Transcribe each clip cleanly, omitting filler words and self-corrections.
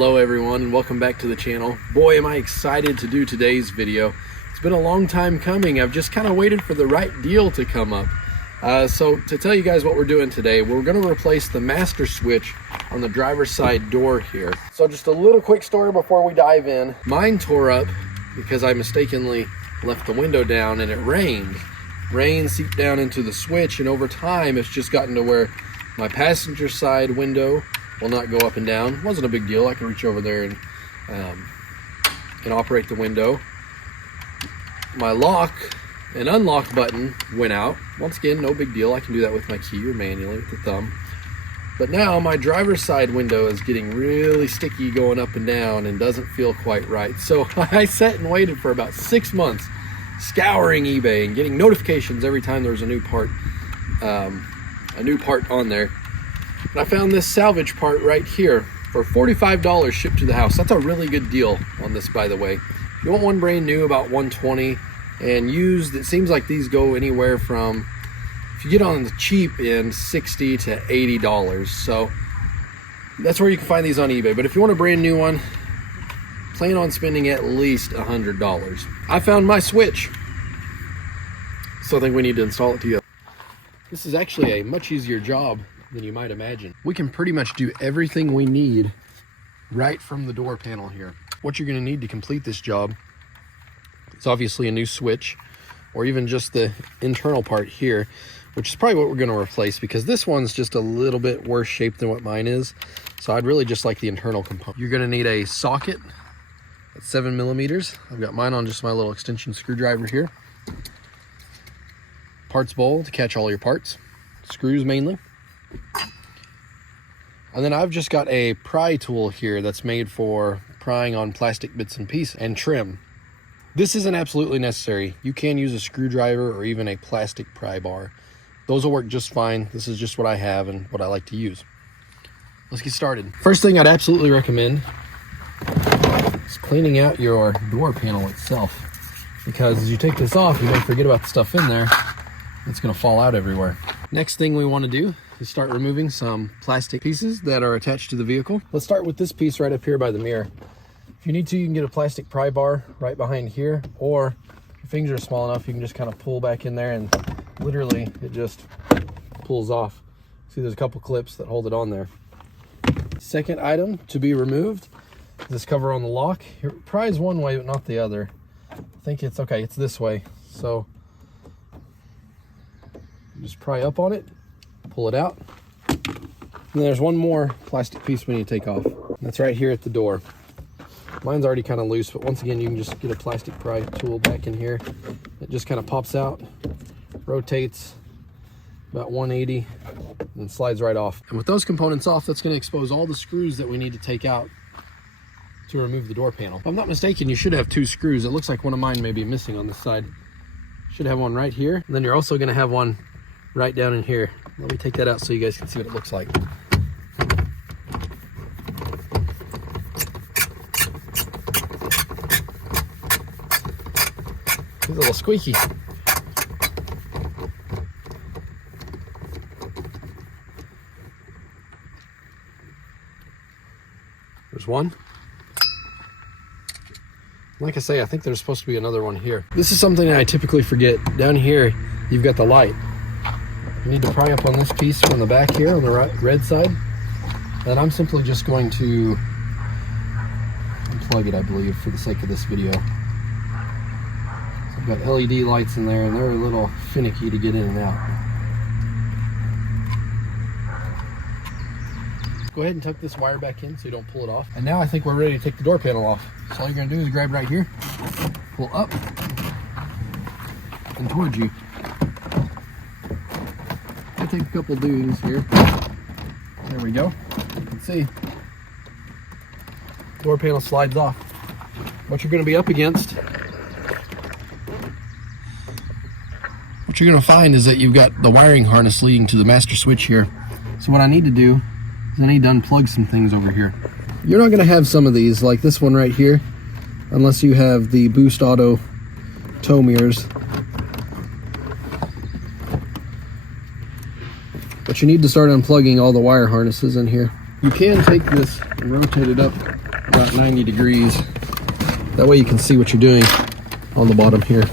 Hello everyone and welcome back to the channel. Boy, am I excited to do today's video. It's been a long time coming. I've just kind of waited for the right deal to come up. So to tell you guys what we're doing today, we're going to replace the master switch on the driver's side door here. So just a little quick story before we dive in. Mine tore up because I mistakenly left the window down and it rained. Rain seeped down into the switch, and over time it's just gotten to where my passenger side window will not go up and down. It wasn't a big deal. I can reach over there and operate the window. My lock and unlock button went out. Once again, no big deal. I can do that with my key or manually with the thumb. But now my driver's side window is getting really sticky going up and down and doesn't feel quite right. So I sat and waited for about 6 months, scouring eBay and getting notifications every time there was a new part on there. And I found this salvage part right here for $45 shipped to the house. That's a really good deal on this, by the way. If you want one brand new, about $120, and used, it seems like these go anywhere from, if you get on the cheap end, $60 to $80. So that's where you can find these on eBay. But if you want a brand new one, plan on spending at least $100. I found my switch, so I think we need to install it together. This is actually a much easier job than you might imagine. We can pretty much do everything we need right from the door panel here. What you're going to need to complete this job is obviously a new switch, or even just the internal part here, which is probably what we're going to replace, because this one's just a little bit worse shape than what mine is. So I'd really just like the internal component. You're going to need a socket at 7mm. I've got mine on just my little extension screwdriver here. Parts bowl to catch all your parts, screws mainly. And then I've just got a pry tool here that's made for prying on plastic bits and pieces and trim. This isn't absolutely necessary. You can use a screwdriver or even a plastic pry bar. Those will work just fine. This is just what I have and what I like to use. Let's get started. First thing I'd absolutely recommend is cleaning out your door panel itself, because as you take this off, you may forget about the stuff in there. It's going to fall out everywhere. Next thing we want to do is start removing some plastic pieces that are attached to the vehicle. Let's start with this piece right up here by the mirror. If you need to, you can get a plastic pry bar right behind here, or if your fingers are small enough, you can just kind of pull back in there and literally it just pulls off. See, there's a couple clips that hold it on there. Second item to be removed is this cover on the lock. It pries one way but not the other. I think it's okay, it's this way. So just pry up on it, pull it out. And there's one more plastic piece we need to take off. That's right here at the door. Mine's already kind of loose, but once again, you can just get a plastic pry tool back in here. It just kind of pops out, rotates about 180, and slides right off. And with those components off, that's going to expose all the screws that we need to take out to remove the door panel. If I'm not mistaken, you should have 2 screws. It looks like one of mine may be missing on this side. Should have one right here, and then you're also going to have one right down in here. Let me take that out so you guys can see what it looks like. It's a little squeaky. There's one. Like I say, I think there's supposed to be another one here. This is something I typically forget. Down here, you've got the light. You need to pry up on this piece from the back here on the red side. And I'm simply just going to unplug it, I believe, for the sake of this video. So I've got LED lights in there, and they're a little finicky to get in and out. Go ahead and tuck this wire back in so you don't pull it off. And now I think we're ready to take the door panel off. So all you're going to do is grab right here, pull up, and towards you. Take a couple doings here. There we go. You can see door panel slides off. What you're going to be up against, what you're going to find is that you've got the wiring harness leading to the master switch here. So what I need to do is I need to unplug some things over here. You're not going to have some of these like this one right here unless you have the Boost Auto tow mirrors. But you need to start unplugging all the wire harnesses in here. You can take this and rotate it up about 90 degrees. That way you can see what you're doing on the bottom here.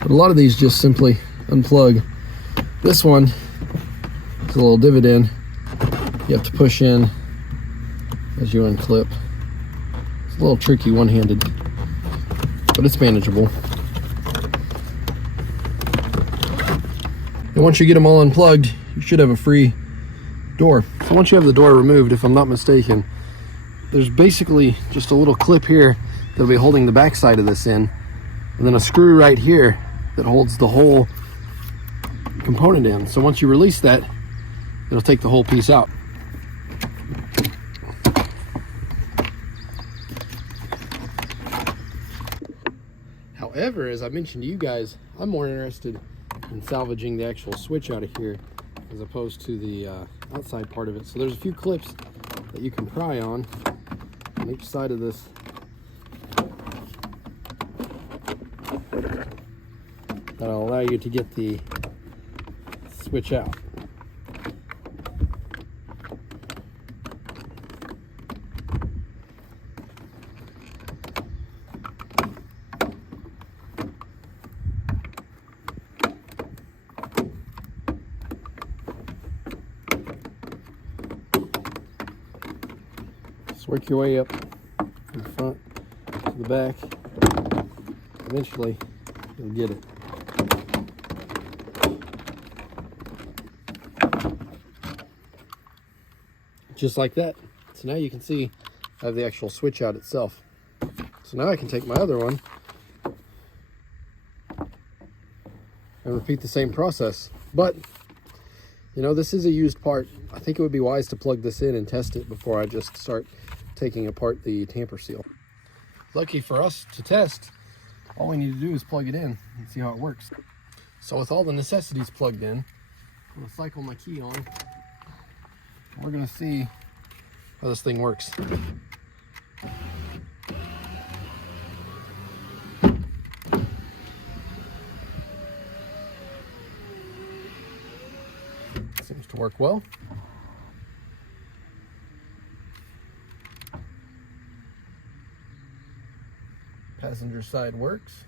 But a lot of these just simply unplug. This one is a little divot in. You have to push in as you unclip. It's a little tricky one-handed, but it's manageable. And once you get them all unplugged, you should have a free door. So once you have the door removed, if I'm not mistaken, there's basically just a little clip here that'll be holding the back side of this in, and then a screw right here that holds the whole component in. So once you release that, it'll take the whole piece out. However, as I mentioned to you guys, I'm more interested in salvaging the actual switch out of here as opposed to the outside part of it. So there's a few clips that you can pry on each side of this that'll allow you to get the switch out. Just work your way up from the front to the back. Eventually, you'll get it. Just like that. So now you can see I have the actual switch out itself. So now I can take my other one and repeat the same process. But, you know, this is a used part. I think it would be wise to plug this in and test it before I just start taking apart the tamper seal. Lucky for us to test, all we need to do is plug it in and see how it works. So with all the necessities plugged in, I'm gonna cycle my key on. We're gonna see how this thing works. Seems to work well. Passenger side works.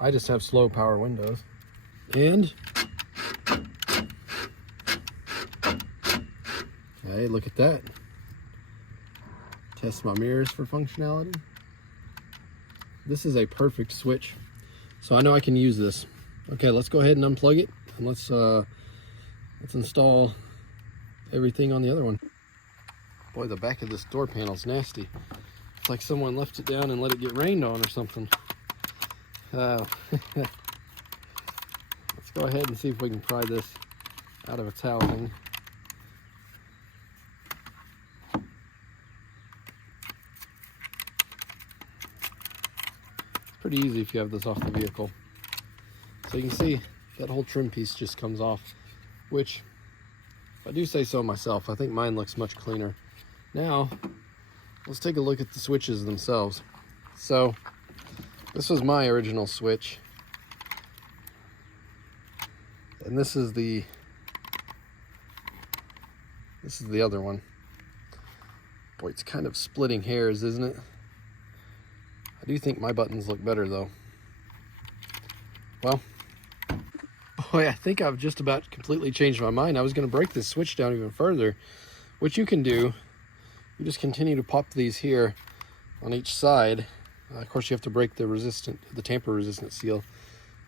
I just have slow power windows. And okay, look at that. Test my mirrors for functionality. This is a perfect switch. So I know I can use this. Okay, let's go ahead and unplug it and let's install everything on the other one. Boy, the back of this door panel's nasty. It's like someone left it down and let it get rained on or something. Let's go ahead and see if we can pry this out of its housing. It's pretty easy if you have this off the vehicle. So you can see that whole trim piece just comes off, which, if I do say so myself, I think mine looks much cleaner. Now, let's take a look at the switches themselves. So, this was my original switch. And this is the other one. Boy, it's kind of splitting hairs, isn't it? I do think my buttons look better though. Well, boy, I think I've just about completely changed my mind. I was going to break this switch down even further, which you can do. You just continue to pop these here on each side. Of course, you have to break the tamper resistant seal.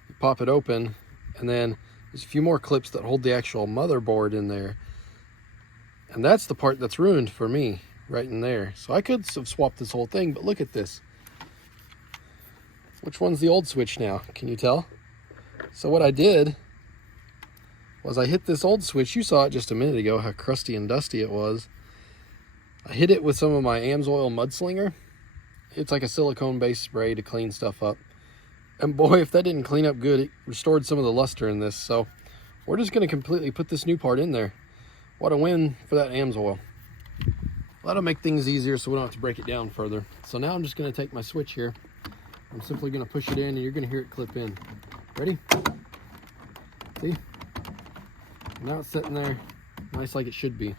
You pop it open, and then there's a few more clips that hold the actual motherboard in there. And that's the part that's ruined for me, right in there. So I could have swapped this whole thing, but look at this. Which one's the old switch now? Can you tell? So what I did was I hit this old switch. You saw it just a minute ago, how crusty and dusty it was. I hit it with some of my AMSOIL Mudslinger. It's like a silicone-based spray to clean stuff up. And boy, if that didn't clean up good, it restored some of the luster in this. So we're just going to completely put this new part in there. What a win for that AMSOIL. That'll make things easier so we don't have to break it down further. So now I'm just going to take my switch here. I'm simply going to push it in and you're going to hear it clip in. Ready? See? Now it's sitting there nice like it should be.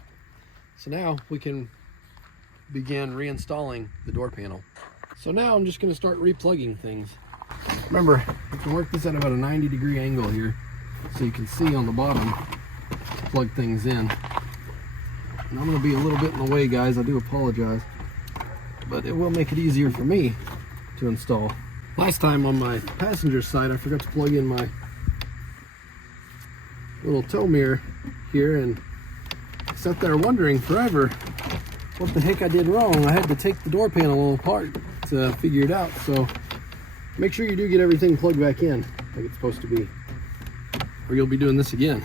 So now we can begin reinstalling the door panel. So now I'm just going to start replugging things. Remember, you can work this at about a 90-degree angle here, so you can see on the bottom to plug things in. And I'm going to be a little bit in the way, guys. I do apologize, but it will make it easier for me to install. Last time on my passenger side, I forgot to plug in my little tow mirror here, and sat there wondering forever what the heck I did wrong. I had to take the door panel apart to figure it out. So make sure you do get everything plugged back in like it's supposed to be, or you'll be doing this again.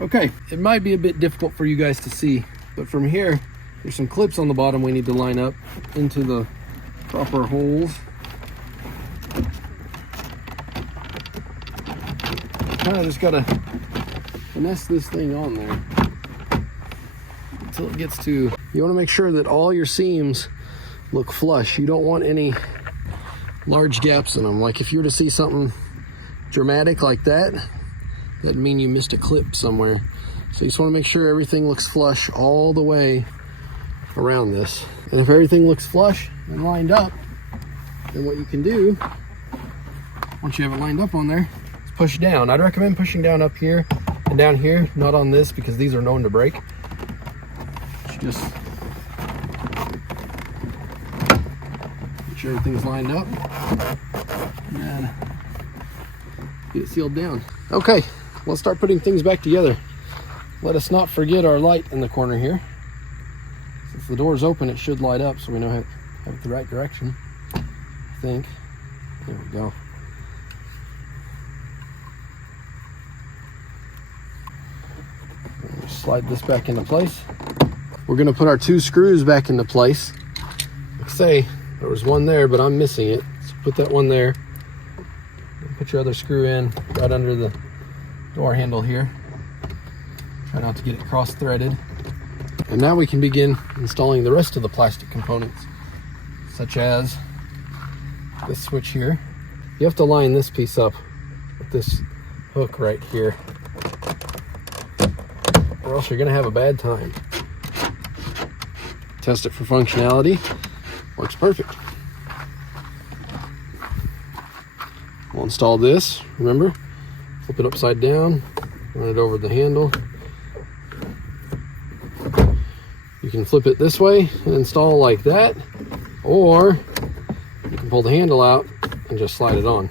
Okay, it might be a bit difficult for you guys to see, but from here, there's some clips on the bottom we need to line up into the proper holes. Kind of just gotta finesse this thing on there until it gets to, you want to make sure that all your seams look flush. You don't want any large gaps in them. Like if you were to see something dramatic like that, that'd mean you missed a clip somewhere. So you just want to make sure everything looks flush all the way around this. And if everything looks flush and lined up, then what you can do, once you have it lined up on there, is push down. I'd recommend pushing down up here and down here, not on this because these are known to break. Just make sure everything's lined up and get it sealed down. Okay, let's start putting things back together. Let us not forget our light in the corner here. Since the door's open, it should light up so we know how to have it the right direction, I think. There we go. Slide this back into place. We're going to put our 2 screws back into place. Like I say, there was one there, but I'm missing it. So put that one there. Put your other screw in right under the door handle here. Try not to get it cross-threaded. And now we can begin installing the rest of the plastic components, such as this switch here. You have to line this piece up with this hook right here, or else you're going to have a bad time. Test it for functionality. Works perfect. We'll install this. Remember, flip it upside down, run it over the handle. You can flip it this way and install like that, or you can pull the handle out and just slide it on.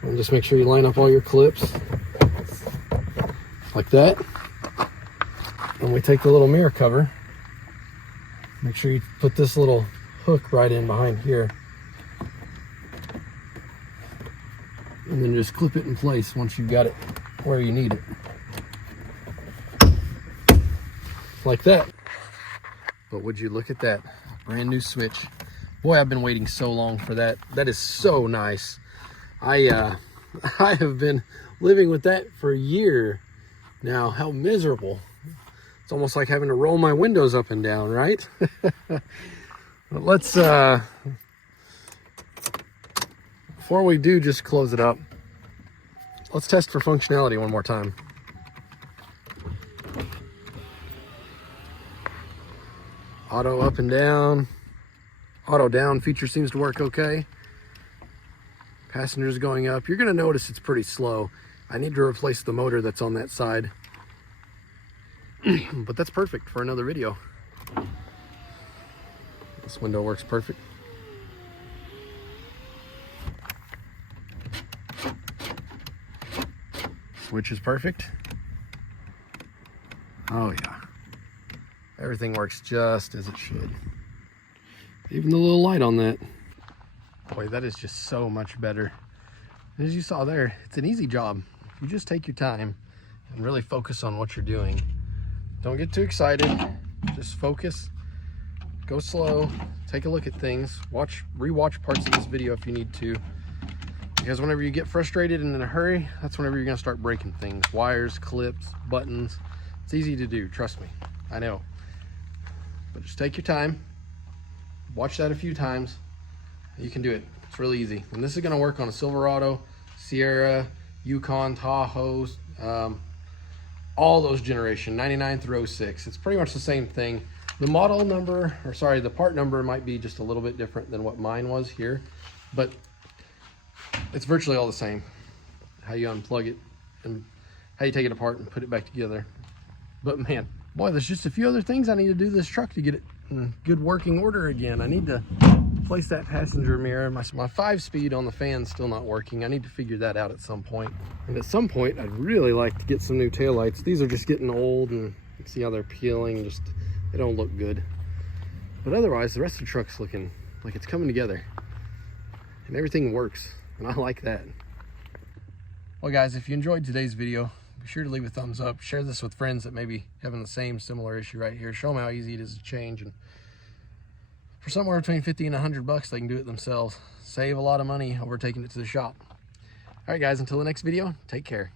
And just make sure you line up all your clips like that. And we take the little mirror cover. Make sure you put this little hook right in behind here. And then just clip it in place once you've got it where you need it. Like that. But would you look at that, brand new switch. Boy, I've been waiting so long for that. That is so nice. I have been living with that for a year now. How miserable. It's almost like having to roll my windows up and down, right? But let's, before we do just close it up, let's test for functionality one more time. Auto up and down. Auto down feature seems to work okay. Passengers going up. You're going to notice it's pretty slow. I need to replace the motor that's on that side. But that's perfect for another video. This window works perfect. Switch is perfect. Oh yeah. Everything works just as it should. Even the little light on that. Boy, that is just so much better. As you saw there, it's an easy job. You just take your time and really focus on what you're doing. Don't get too excited. Just focus. Go slow. Take a look at things. Rewatch parts of this video if you need to. Because whenever you get frustrated and in a hurry, that's whenever you're going to start breaking things. Wires, clips, buttons. It's easy to do, trust me. I know. But just take your time. Watch that a few times. You can do it. It's really easy. And this is going to work on a Silverado, Sierra, Yukon, Tahoe, all those generation, 99 through 06. It's pretty much the same thing. The model number, or sorry, the part number might be just a little bit different than what mine was here, but it's virtually all the same. How you unplug it and how you take it apart and put it back together. But man, boy, there's just a few other things I need to do to this truck to get it in good working order again. I need to replace that passenger mirror. My 5-speed on the fan's still not working. I need to figure that out at some point. And at some point, I'd really like to get some new taillights. These are just getting old, and you see how they're peeling. Just, they don't look good. But otherwise, the rest of the truck's looking like it's coming together. And everything works, and I like that. Well guys, if you enjoyed today's video, be sure to leave a thumbs up. Share this with friends that may be having the same similar issue right here. Show them how easy it is to change. And for somewhere between 50 and 100 bucks, they can do it themselves. Save a lot of money over taking it to the shop. All right guys, until the next video, take care.